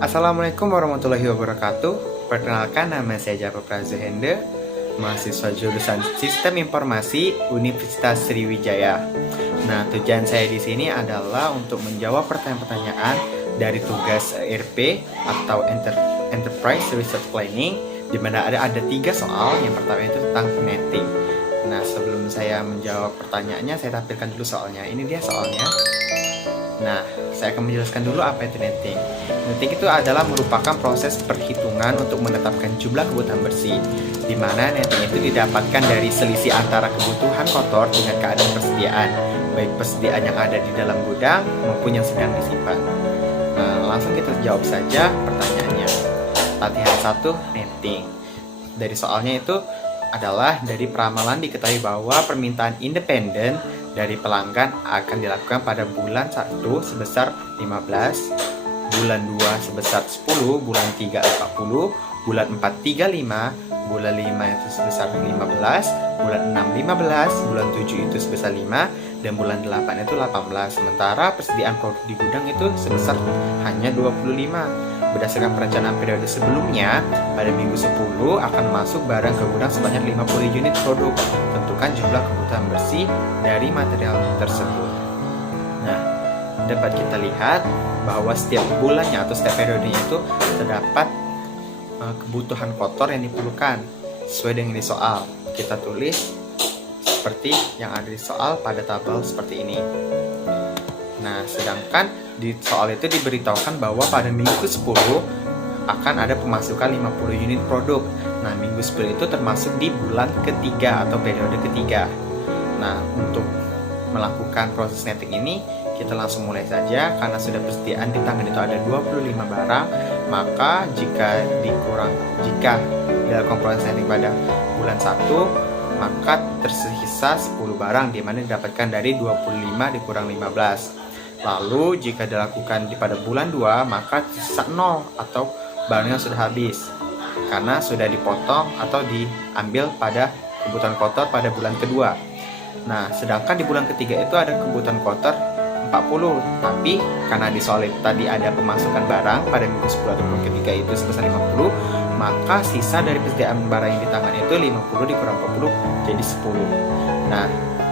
Assalamualaikum warahmatullahi wabarakatuh. Perkenalkan, nama saya Jafar Prazohende, mahasiswa jurusan Sistem Informasi Universitas Sriwijaya. Nah, tujuan saya di sini adalah untuk menjawab pertanyaan-pertanyaan dari tugas ERP atau Enterprise Resource Planning, di mana ada 3 soal. Yang pertama itu tentang netting. Nah, sebelum saya menjawab pertanyaannya, saya tampilkan dulu soalnya. Ini dia soalnya. Nah, saya akan menjelaskan dulu apa itu netting. Netting itu adalah merupakan proses perhitungan untuk menetapkan jumlah kebutuhan bersih, di mana netting itu didapatkan dari selisih antara kebutuhan kotor dengan keadaan persediaan, baik persediaan yang ada di dalam gudang maupun yang sedang disimpan. Nah, langsung kita jawab saja pertanyaannya. Latihan 1, netting. Dari soalnya itu adalah dari peramalan diketahui bahwa permintaan independen dari pelanggan akan dilakukan pada bulan 1 sebesar 15, bulan 2 sebesar 10, bulan 3 40, bulan 4 35, bulan 5 itu sebesar 15, bulan 6 15, bulan 7 itu sebesar 5, dan bulan 8 itu 18. Sementara persediaan produk di gudang itu sebesar hanya 25. Berdasarkan perencanaan periode sebelumnya, pada minggu 10 akan masuk barang ke gudang sebanyak 50 unit produk. Tentukan jumlah kebutuhan bersih dari material tersebut. Nah, dapat kita lihat bahwa setiap bulannya atau setiap periodenya itu terdapat kebutuhan kotor yang diperlukan sesuai dengan di soal. Kita tulis seperti yang ada di soal pada tabel seperti ini. Nah, sedangkan di soal itu diberitahukan bahwa pada minggu 10 akan ada pemasukan 50 unit produk. Nah, minggu 10 itu termasuk di bulan ketiga atau periode ketiga. Nah, untuk melakukan proses netting ini, kita langsung mulai saja. Karena sudah persediaan di tangan itu ada 25 barang, maka jika dilakukan proses netting pada bulan 1, maka tersisa 10 barang, di mana didapatkan dari 25 dikurang 15. Lalu jika dilakukan pada bulan 2, maka sisa 0 atau barangnya sudah habis karena sudah dipotong atau diambil pada kebutuhan kotor pada bulan kedua. Nah, sedangkan di bulan ketiga itu ada kebutuhan kotor 40, tapi karena di soal itu tadi ada pemasukan barang pada minggu 10 atau bulan ketiga itu sebesar 50, maka sisa dari persediaan barang yang di tangan itu 50 dikurang 40 jadi 10. Nah,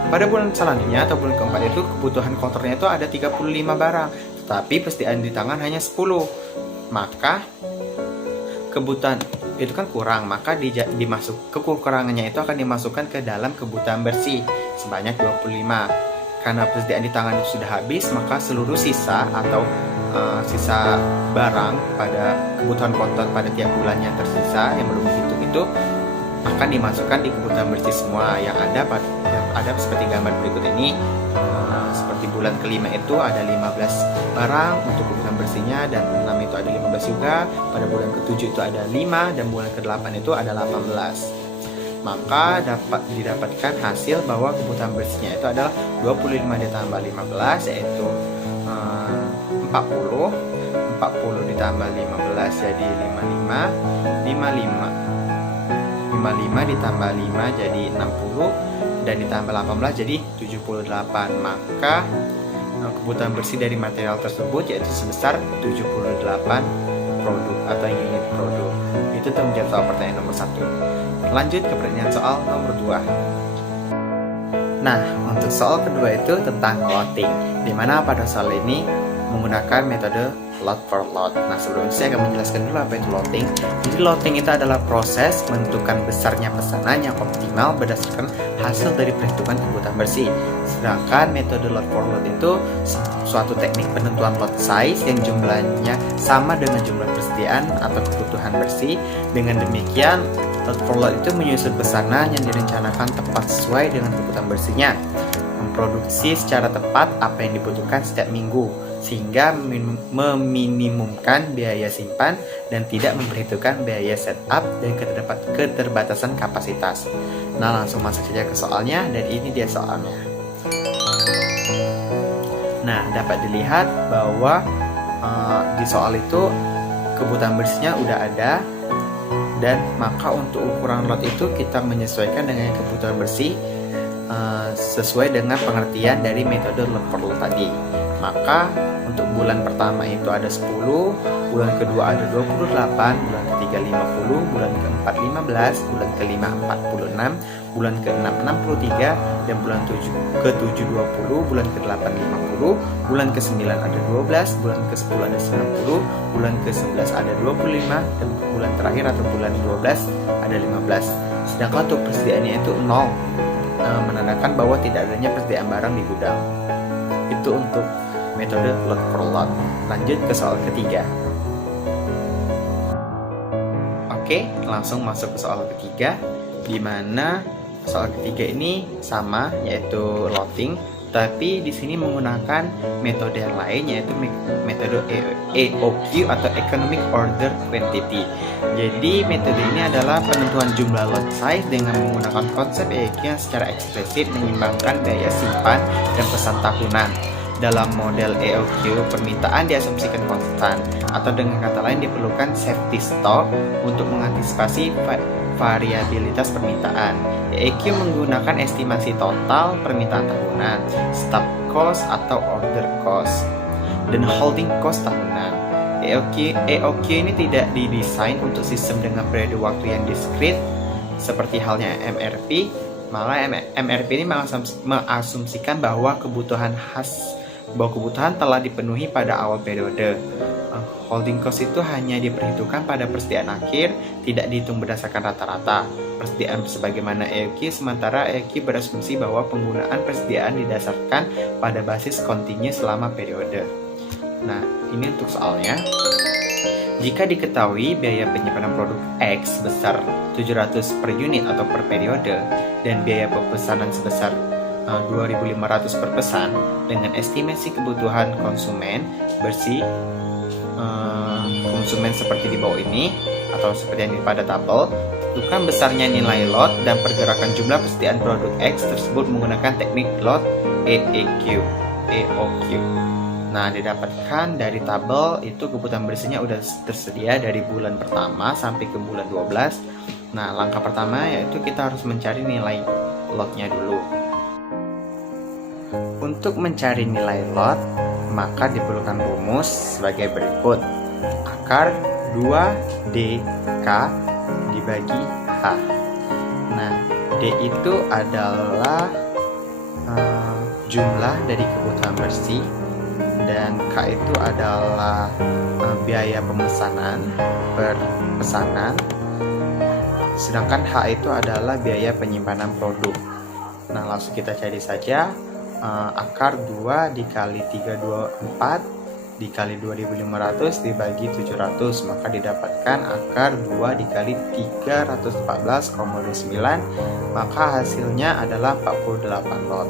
pada bulan selanjutnya atau bulan keempat itu kebutuhan kotornya itu ada 35 barang, tetapi persediaan di tangan hanya 10. Maka kebutuhan itu kan kurang, maka kekurangannya itu akan dimasukkan ke dalam kebutuhan bersih sebanyak 25. Karena persediaan di tangan itu sudah habis, maka seluruh sisa atau sisa barang pada kebutuhan kotor pada tiap bulan yang tersisa yang belum dihitung itu akan dimasukkan di kebutuhan bersih semua yang ada seperti gambar berikut ini. Seperti bulan kelima itu ada 15 barang untuk kebutuhan bersihnya, dan 6 itu ada 15 juga. Pada bulan ke-7 itu ada 5, dan bulan ke-8 itu ada 18. Maka dapat didapatkan hasil bahwa kebutuhan bersihnya itu adalah 25 ditambah 15 yaitu 40. 40 ditambah 15 jadi 55 ditambah 5 jadi 60, dan ditambah 18 jadi 78. Maka kebutuhan bersih dari material tersebut yaitu sebesar 78 produk atau unit produk. Itu menjawab soal pertanyaan nomor 1. Lanjut ke pertanyaan soal nomor 2. Nah, untuk soal kedua itu tentang loading, di mana pada soal ini menggunakan metode load for load. Nah, sebelumnya saya akan menjelaskan dulu apa itu loading. Jadi loading itu adalah proses menentukan besarnya pesanan yang optimal berdasarkan hasil dari perhitungan kebutuhan bersih. Sedangkan metode load for load itu suatu teknik penentuan lot size yang jumlahnya sama dengan jumlah persediaan atau kebutuhan bersih. Dengan demikian, load for load itu menyusun pesanan yang direncanakan tepat sesuai dengan kebutuhan bersihnya, memproduksi secara tepat apa yang dibutuhkan setiap minggu, sehingga meminimumkan biaya simpan dan tidak memperhitungkan biaya setup dan keterbatasan kapasitas. Nah, langsung masuk saja ke soalnya, dan ini dia soalnya. Nah, dapat dilihat bahwa di soal itu kebutuhan bersihnya udah ada, dan maka untuk ukuran lot itu kita menyesuaikan dengan kebutuhan bersih sesuai dengan pengertian dari metode load for load tadi. Maka untuk bulan pertama itu ada 10, bulan kedua ada 28, bulan ketiga 50, bulan keempat 15, bulan kelima 46, bulan keenam 63, dan bulan ke-7 20, bulan ke-8 50, bulan ke-9 ada 12, bulan ke-10 ada 90, bulan ke-11 ada 25, dan bulan terakhir atau bulan 12 ada 15. Sedangkan untuk persediaannya itu 0, menandakan bahwa tidak adanya persediaan barang di gudang. Itu untuk metode lot per lot. Lanjut ke soal ketiga. Oke, langsung masuk ke soal ketiga, di mana soal ketiga ini sama, yaitu loading, tapi di sini menggunakan metode yang lain, yaitu metode EOQ atau Economic Order Quantity. Jadi metode ini adalah penentuan jumlah lot size dengan menggunakan konsep EOQ yang secara eksplisit menyimbangkan biaya simpan dan pesan tahunan. Dalam model EOQ, permintaan diasumsikan konstan, atau dengan kata lain diperlukan safety stock untuk mengantisipasi variabilitas permintaan. EOQ menggunakan estimasi total permintaan tahunan, stop cost atau order cost, dan holding cost tahunan. EOQ ini tidak didesain untuk sistem dengan periode waktu yang diskrit seperti halnya MRP. Malah MRP ini mengasumsikan bahwa kebutuhan telah dipenuhi pada awal periode. Holding cost itu hanya diperhitungkan pada persediaan akhir, tidak dihitung berdasarkan rata-rata persediaan sebagaimana EOQ, sementara EOQ berasumsi bahwa penggunaan persediaan didasarkan pada basis kontinu selama periode. Nah, ini untuk soalnya. Jika diketahui biaya penyimpanan produk X sebesar 700 per unit atau per periode, dan biaya pemesanan sebesar 2.500 per pesan, dengan estimasi kebutuhan konsumen bersih konsumen seperti di bawah ini atau seperti yang pada tabel, tentukan besarnya nilai lot dan pergerakan jumlah persediaan produk X tersebut menggunakan teknik lot EOQ. Nah, didapatkan dari tabel itu kebutuhan bersihnya udah tersedia dari bulan pertama sampai ke bulan 12. Nah, langkah pertama yaitu kita harus mencari nilai lotnya dulu. Untuk mencari nilai lot, maka diperlukan rumus sebagai berikut. Akar 2DK dibagi H. Nah, D itu adalah jumlah dari kebutuhan bersih, dan K itu adalah biaya pemesanan per pesanan, sedangkan H itu adalah biaya penyimpanan produk. Nah, langsung kita cari saja. Akar 2 dikali 324 dikali 2500 dibagi 700, maka didapatkan akar 2 dikali 314,9, maka hasilnya adalah 48 lot.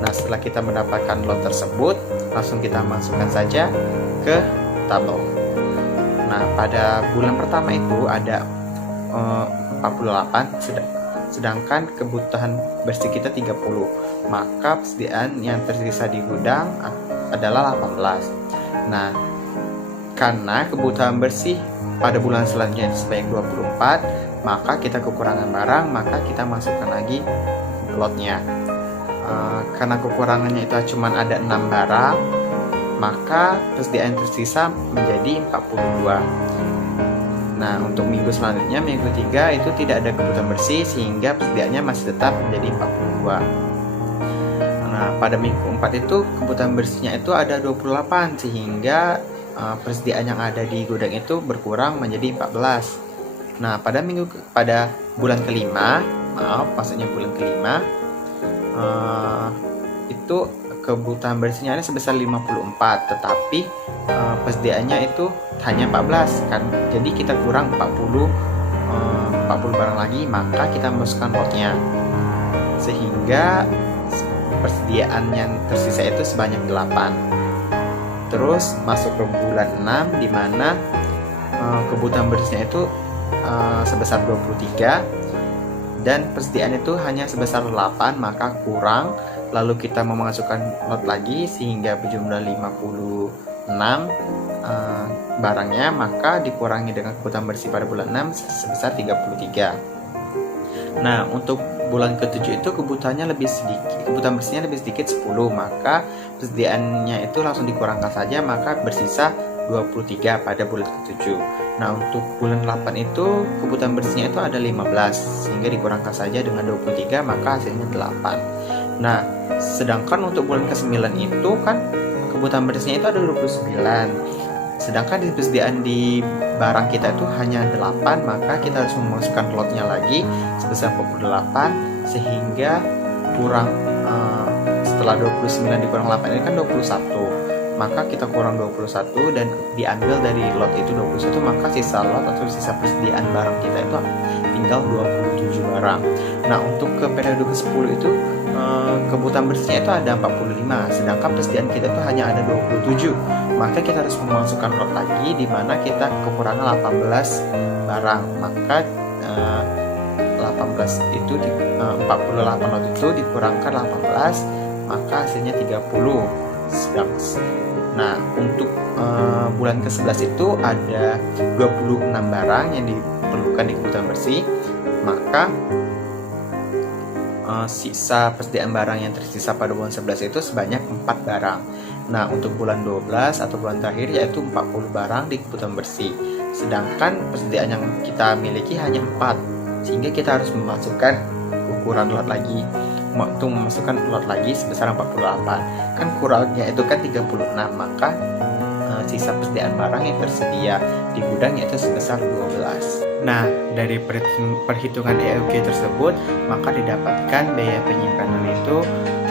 Nah, setelah kita mendapatkan lot tersebut, langsung kita masukkan saja ke tabel. Nah, pada bulan pertama itu ada 48, sedangkan kebutuhan bersih kita 30, maka persediaan yang tersisa di gudang adalah 18. Nah, karena kebutuhan bersih pada bulan selanjutnya sebanyak 24, maka kita kekurangan barang, maka kita masukkan lagi lotnya. Karena kekurangannya itu cuma ada 6 barang, maka persediaan tersisa menjadi 42. Nah, untuk minggu selanjutnya, minggu 3 itu tidak ada kebutuhan bersih, sehingga persediaannya masih tetap menjadi 42. Nah, pada minggu 4 itu kebutuhan bersihnya itu ada 28, sehingga persediaan yang ada di gudang itu berkurang menjadi 14. Nah, pada bulan kelima, maksudnya bulan kelima, itu kebutuhan bersihnya ada sebesar 54, tetapi persediaannya itu hanya 14 kan. Jadi kita kurang 40 barang lagi, maka kita masukkan lotnya, sehingga persediaan yang tersisa itu sebanyak 8. Terus masuk ke bulan 6, di mana kebutuhan bersihnya itu sebesar 23 dan persediaan itu hanya sebesar 8, maka kurang. Lalu kita memasukkan lot lagi sehingga berjumlah 56 barangnya, maka dikurangi dengan kebutuhan bersih pada bulan 6 sebesar 33. Nah, untuk bulan ke-7 itu kebutuhan bersihnya lebih sedikit 10, maka persediaannya itu langsung dikurangkan saja, maka bersisa 23 pada bulan ke-7. Nah, untuk bulan 8 itu kebutuhan bersihnya itu ada 15, sehingga dikurangkan saja dengan 23, maka hasilnya 8. Nah, sedangkan untuk bulan ke-9 itu kan kebutuhan bersihnya itu ada 29. Sedangkan di persediaan di barang kita itu hanya 8, maka kita harus memasukkan lotnya lagi sebesar 48, sehingga kurang setelah 29 dikurang 8 ini kan 21. Maka kita kurang 21 dan diambil dari lot itu 21, maka sisa lot atau sisa persediaan barang kita itu tinggal 27 barang. Nah, untuk ke periode ke-10 itu kebutuhan bersihnya itu ada 45, sedangkan persediaan kita itu hanya ada 27. Maka kita harus memasukkan lot lagi, di mana kita kekurangan 18 barang. Maka 48 lot itu dikurangkan 18, maka hasilnya 30. Nah, untuk bulan ke-11 itu ada 26 barang yang diperlukan di kebutuhan bersih, maka sisa persediaan barang yang tersisa pada bulan 11 itu sebanyak 4 barang. Nah, untuk bulan 12 atau bulan terakhir yaitu 40 barang di kebutuhan bersih, sedangkan persediaan yang kita miliki hanya 4, sehingga kita harus memasukkan ukuran lot lagi. Untuk memasukkan lot lagi sebesar 48, kan kurangnya itu kan 36, maka sisa persediaan barang yang tersedia di gudang yaitu sebesar 12. Nah, dari perhitungan EOG tersebut, maka didapatkan biaya penyimpanan itu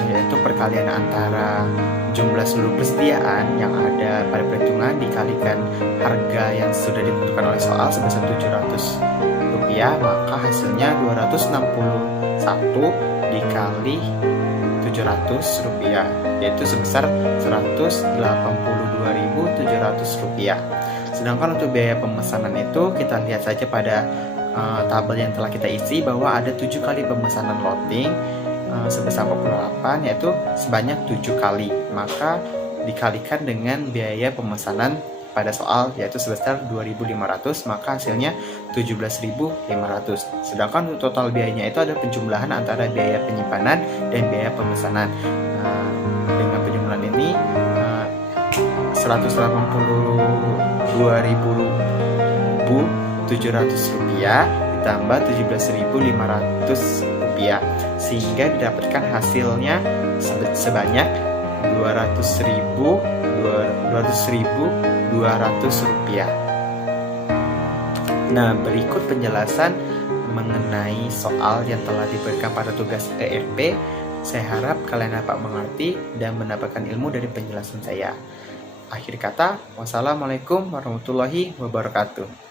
yaitu perkalian antara jumlah seluruh persediaan yang ada pada perhitungan dikalikan harga yang sudah ditentukan oleh soal sebesar 700 rupiah, maka hasilnya 261 dikali 700 rupiah, yaitu sebesar 182.700 rupiah. Sedangkan untuk biaya pemesanan itu kita lihat saja pada tabel yang telah kita isi bahwa ada 7 kali pemesanan loading sebesar 48, yaitu sebanyak 7 kali, maka dikalikan dengan biaya pemesanan pada soal yaitu sebesar 2.500, maka hasilnya 17.500. Sedangkan untuk total biayanya itu ada penjumlahan antara biaya penyimpanan dan biaya pemesanan. Dengan penjumlahan ini 182.700 rupiah ditambah 17.500 rupiah, sehingga didapatkan hasilnya sebanyak 200.200 rupiah. Nah, berikut penjelasan mengenai soal yang telah diberikan pada tugas ERP. Saya harap kalian dapat mengerti dan mendapatkan ilmu dari penjelasan saya. Akhir kata, wassalamualaikum warahmatullahi wabarakatuh.